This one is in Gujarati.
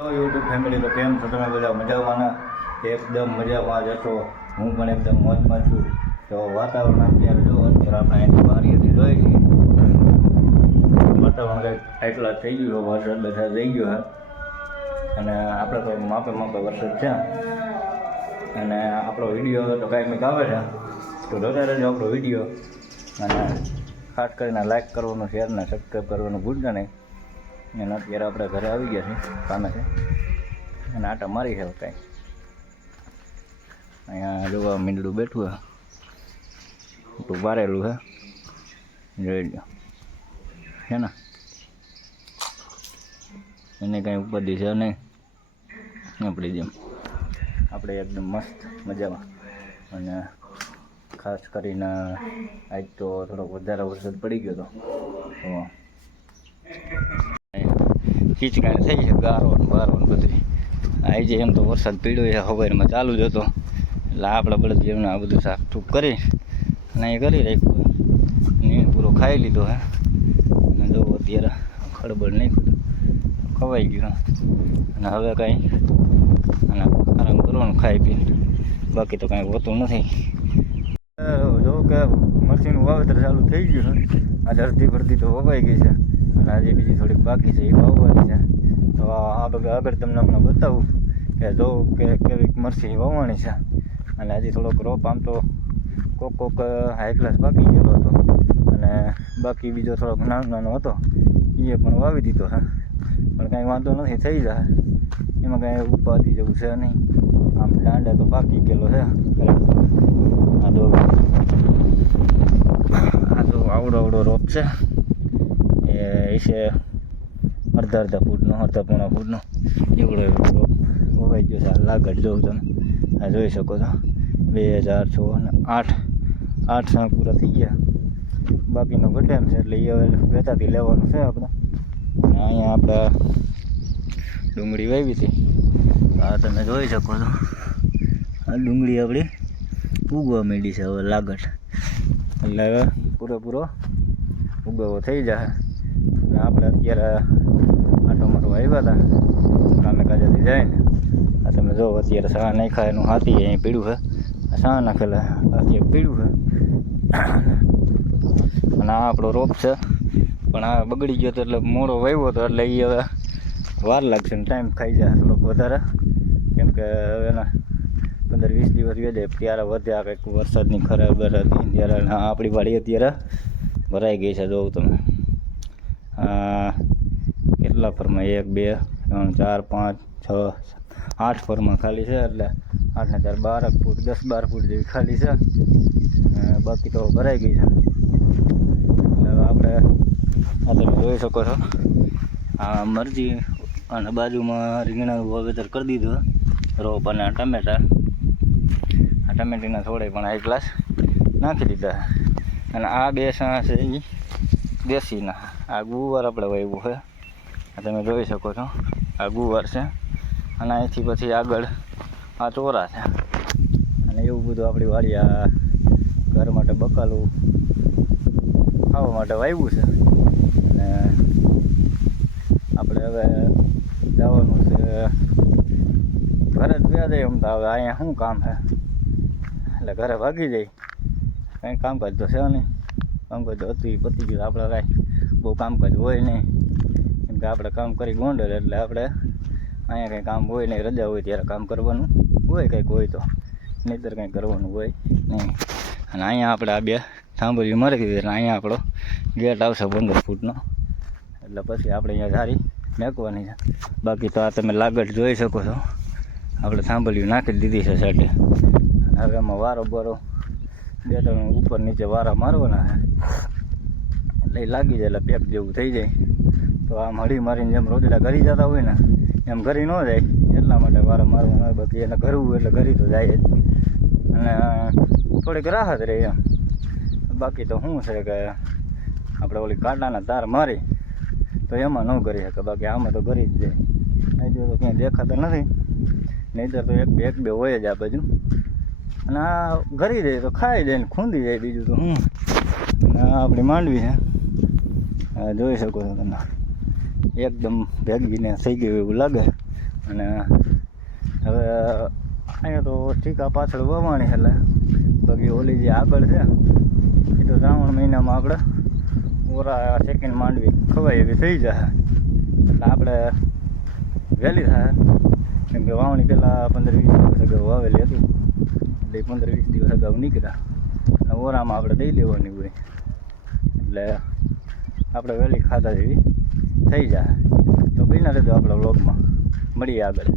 યુટ્યુબ ફેમિલી તો કેમ છો તમે બધા? મજામાંના એકદમ મજામાં જ હતો. હું પણ એકદમ મોજમાં છું. તો વાતાવરણ અત્યારે જો અત્યારે આપણે અહીંથી બારીએથી જોઈએ છીએ વાતાવરણ કંઈક એટલા થઈ ગયું વરસાદ બધા થઈ ગયો હે અને આપણે તો માપે માપે વરસાદ છે. અને આપણો વીડિયો તો કાંઈક આવે છે. તો જોતા રહેજો આપણો વીડિયો. અને ખાસ કરીને લાઇક કરવાનું શેર ને સબસ્ક્રાઈબ કરવાનું ભૂલતા નહીં. અને અત્યારે આપણે ઘરે આવી ગયા છીએ, કામે છે. અને આટા મારી છે કાંઈ. અહીંયા જોવા મીંડળું બેઠું હે મોટું વારેલું હે જોઈ લો છે ને? એને કાંઈ ઉપાધિ છે નહીં. આપણી જેમ. આપણે એકદમ મસ્ત મજામાં. અને ખાસ કરીને આજ તો થોડોક વધારે વરસાદ પડી ગયો હતો. તો ખીચકાણ થઈ છે, ગારો ને બારો ને બધું આજે એમ તો વરસાદ પીડ્યો છે સવારમાં ચાલુ જ હતો. એટલે આપણે બળદ જેમને આ બધું શાક ટૂંક કરી અને એ કરી રાખ્યું. ને પૂરો ખાઈ લીધો હે. અને જો અત્યારે ખડબડ નાખ્યું ખવાઈ ગયું અને હવે કાંઈ અને આરામ કરવાનું ખાઈ પીને. બાકી તો કાંઈ હોતું નથી. જો કે મરચીનું વાવેતર ચાલુ થઈ ગયું આજે અડધી ફરતી તો વવાઈ ગઈ છે. આજે બીજી થોડીક બાકી છે એ વાવવાની છે. તો આ બધા આગળ તમને હમણાં બતાવું કે જો કે કેવી મરસી વાવવાની છે. અને હજી થોડોક રોપ આમ તો કોક કોક હાઈ ક્લાસ બાકી ગયેલો હતો. અને બાકી બીજો થોડોક નાનો નાનો હતો. એ પણ વાવી દીધો છે. પણ કાંઈ વાંધો નથી, થઈ જાય. એમાં કાંઈ ઉપાધિ જેવું છે નહીં. આમ દાંડા તો બાકી ગયેલો છે. આ આ તો આવડો આવડો રોપ છે. એ છે અડધા અડધા ફૂટનો અડધા પોણા ફૂટનો નીકળો રોપ હોવાઈ ગયો છે. લાગડ જોઉં તમે આ જોઈ શકો છો. બે હજાર છ અને આઠ. આઠ સાંજ પૂરા થઈ ગયા. બાકીનો ઘટે એમ છે એટલે એ હવે વેચાતી લેવાનું છે આપણે. અહીંયા આપણે ડુંગળી વાવી હતી. આ તમે જોઈ શકો છો. આ ડુંગળી આપણી ઉગવા માંડી છે હવે લાગટ. એટલે હવે પૂરેપૂરો ઉગાવો થઈ જાય આપણે અત્યારે આટો માટો આવ્યા હતા કામે કાજાથી જઈને. આ તમે જો, અત્યારે સા નાખ્યા, એનું હાથી અહીં પીડ્યું છે. સા નાખેલા અત્યારે પીડ્યું છે. અને આ આપણો રોપ છે. પણ આ બગડી ગયો તો એટલે મોડો વાવ્યો હતો, એટલે એ હવે વાર લાગશે ને ટાઈમ ખાઈ જાય થોડોક વધારે. કેમ કે હવે એના પંદર વીસ દિવસ વેદે ત્યારે વધ્યા કંઈક વરસાદની ખરાબ હતી ત્યારે આપણી વાડી અત્યારે ભરાઈ ગઈ છે જોઉં તમે. કેટલા ફરમાં? એક, બે, ત્રણ, ચાર, પાંચ, છ આઠ ફરમાં ખાલી છે, એટલે આઠ ને ચાર બાર ફૂટ, દસ બાર ફૂટ જેવી ખાલી છે. બાકી તો ભરાઈ ગઈ છે. એટલે આપણે આ તમે જોઈ શકો છો. આ મરજી અને બાજુમાં રીંગણાનું વાવેતર કરી દીધું. રોપ અને ટમેટા. આ ટમેટીના થોડે પણ હાઈ ગ્લાસ નાખી દીધા. અને આ બે સાણસ એ દેશીના. આ ગુવાર આપણે વાવ્યું છે. આ તમે જોઈ શકો છો. આ ગુવાર છે. અને અહીંથી પછી આગળ આ ચોરા છે. અને એવું બધું આપણી વાડી આ ઘર માટે બકાલું ખાવા માટે વાવ્યું છે. અને આપણે હવે જવાનું છે ઘરે જ વ્યા જાય એમ તો હવે અહીંયા શું કામ છે? એટલે ઘરે ભાગી જાય કંઈ કામકાજ તો છે નહીં. કામકાજ તો હતું એ પતી ગયું. આપણે કાંઈ બહુ કામકાજ હોય નહીં. કેમ કે આપણે કામ કરી ગોંડલ એટલે આપણે અહીંયા કંઈ કામ હોય નહીં, રજા હોય ત્યારે કામ કરવાનું હોય કંઈક હોય તો. નહીંતર કંઈ કરવાનું હોય નહીં. અને અહીંયા આપણે આ બે સાંભળ્યું મારી દીધી એટલે અહીંયા આપણો ગેટ આવશે પંદર ફૂટનો. એટલે પછી આપણે અહીંયા સારી મેકવાની છે. બાકી તો આ તમે લાગટ જોઈ શકો છો. આપણે સાંભળ્યું નાખી દીધી છે સાઈડે. અને હવે એમાં વારો બારો બે ત્રણ ઉપર નીચે વારા મારવાના છે. એટલે લાગી જાય, એટલે પેક જેવું થઈ જાય. તો આમ હળી મારીને જેમ રોજડા ઘરી જતા હોય ને, એમ ઘરી ન જાય. એટલા માટે વારા મારવાના હોય, બાકી એને ઘરવું એટલે ઘરી તો જાય જ. અને થોડીક રાહત રહે એમ. બાકી તો શું છે કે, આપણે ઓલી કાંટાના તાર મારી, તો એમાં ન કરી શકે. બાકી આમાં તો કરી જ જાય. નહીં જો તો ક્યાંય દેખાતા નથી. નહીંતર તો એક બે એક બે હોય જ આ બાજુ. અને આ ઘરી જાય તો ખાઈ જાય ને ખૂંદી જાય બીજું તો હું અને આપણી માંડવી છે. આ જોઈ શકો છો તમે. એકદમ ભેગીને થઈ ગયું એવું લાગે. અને હવે અહીંયા તો ટીકા પાછળ વવાણી એટલે બાકી ઓલી જે આગળ છે, એ તો શ્રાવણ મહિનામાં આપણે ઓરા સેકન્ડ માંડવી ખવાય એવી થઈ જશે એટલે આપણે વહેલી થાય. કેમ કે વાવણી પહેલાં પંદર વીસ દિવસ અગાઉ વાવેલી હતી. એટલે પંદર વીસ દિવસ અગાઉ નીકળ્યા. અને ઓરામાં આપણે દઈ દેવાની હોય. એટલે આપણે વહેલી ખાધા જેવી થઈ જાય. તો બિના રહેજો આપણા વ્લોગમાં મળીએ આગળ.